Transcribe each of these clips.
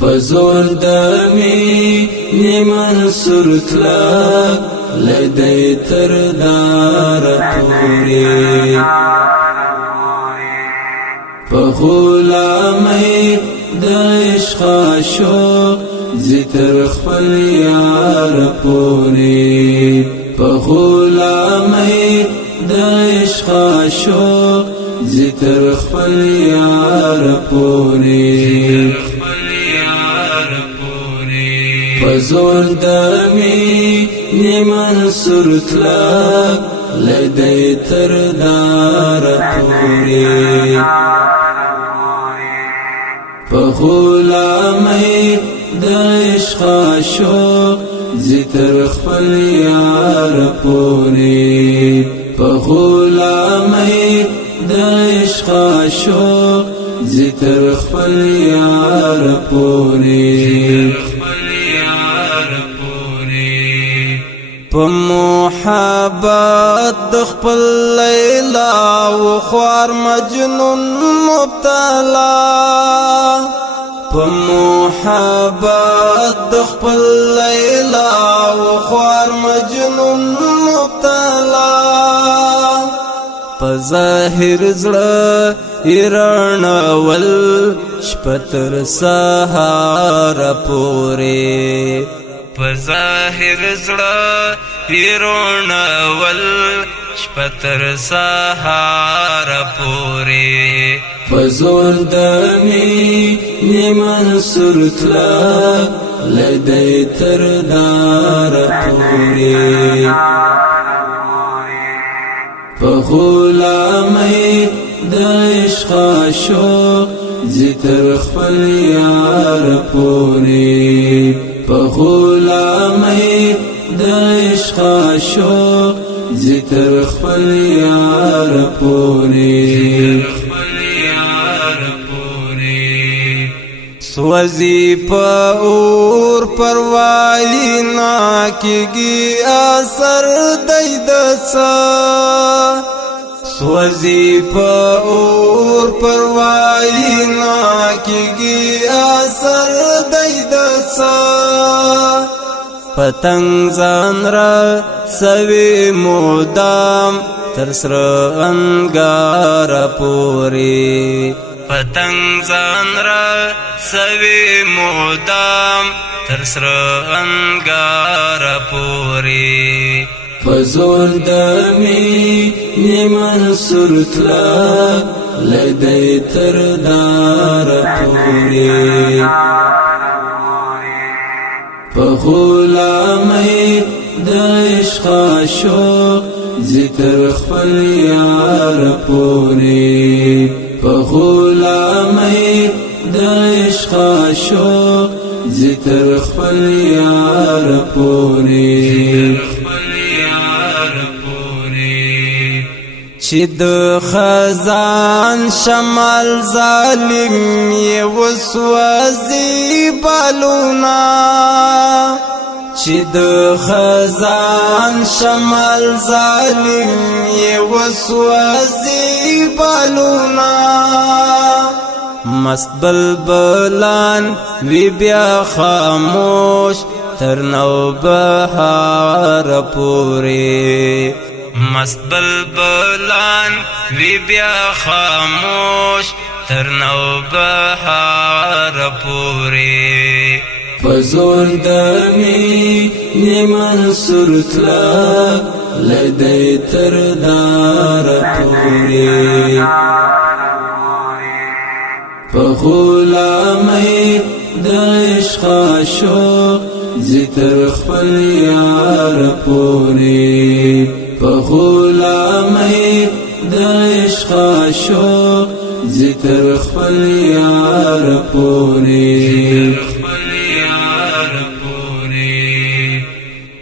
فزور دمی منصور تلا لدی تر دار پوری پغلامی دعشق عاشق زیتر خپل یار پوری پغلامی دعشق عاشق زیتر خپل یار پوری فزور دمی منصور تلا لدی تر دار پوری پغلامی دعشق عاشق زیتر خپل یار پوری پغلامی دعشق عاشق زیتر خپل یار پوری په محبت د خپل لیلا و خوار مجنون مبتلا په محبت د خپل لیلا و خوار مجنون مبتلا په ظاهر زړه ایرانول شپتر سهار پورې په ظاهر زړه ایرانول شپتر سهار پورې فزور دمی منصور تلا لدی تر دار پوری پغلامی دعشق عاشق زیتر خپل یار پوری پغلامی دعشق عاشق زیتر خپل یار پوری سوزی پا اور پروالی ناکیگی اثر دیدسا سوزی پا اور پروالی ناکیگی اثر دیدسا پتنگ زان را سوی مودام ترسر انگار پوری پتنگ زان را سوی مودام ترسر انگار پوری فزور دمی منصور تلا لدی تر دار پوری پغلامی دعشق عاشق زیتر خپل یار پوری پغلامی دعشق عاشق زیتر خپل یار پوری چی د خزان شمال ظالم یې وسوځي بالونا چی د خزان شمال ظالم یې وسوځي بالونا مست بلبلان وی بیا خاموش تر نو بهار پوری مست بلبلان وی بیا خاموش تر نو بهار پوری فزور دمی منصور تلا لدی تر دار پوری پغلامی دعشق عاشق زیتر خپل یار پوری پغلامی دعشق عاشق زیتر خپل یار پوری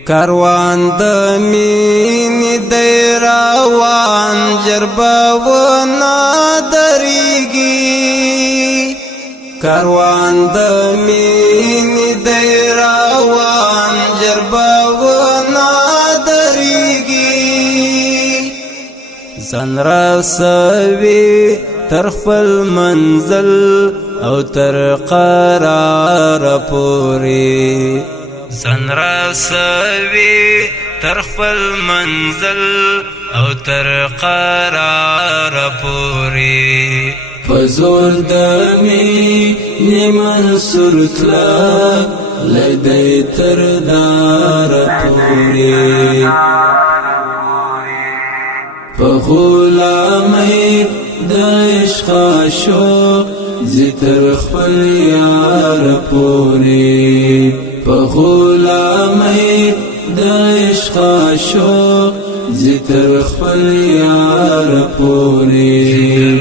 کاروان د مینې دی روان جربه ونه درېږي کاروان د مینې دی روان جربه ونه درېږي ځان رسوي تر خپل منزل او تر قرار پوری زن رسوي تر خپل منزل او تر قرار پوری فزور دمی منصور تلا لدی تر دار پوری فغلامی د عشق عاشق زی تر خپل یار پوری فغلامی د عشق عاشق زی تر خپل یار پوری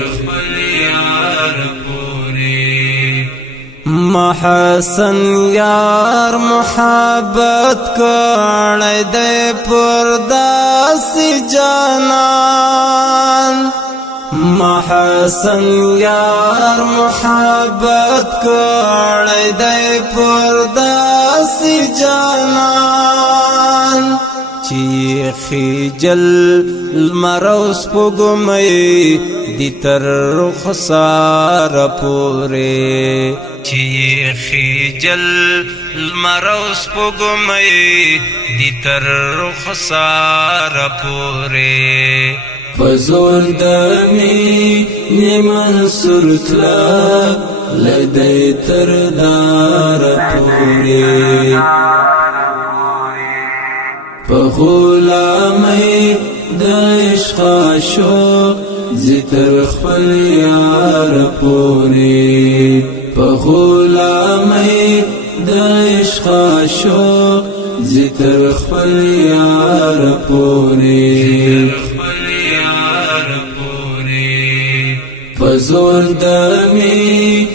محسن یار محبت کړی دی پر داسې جانان محسن یار محبت کړی دی پر داسې جانان چې خجل لمر او سپوږمۍ دي تر رخسار پورې چې خجل لمر او سپوږمۍ دي تر رخسار پورې فزور دمی منصور تلا لدی تر دار پوری فغلامی د عشق عاشق زی تر خپل یار پوری فغلامی د عشق عاشق زی تر خپل یار پوری فزور دمی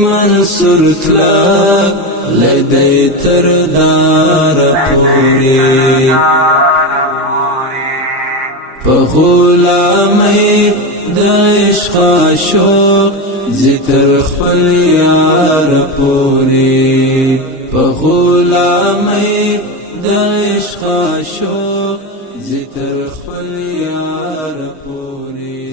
منصور تلا لدی تر دار پوری فغلامی د عشق عاشق زی تر خپل یار پوری فغلامی د عشق عاشق زی تر خپل یار پوری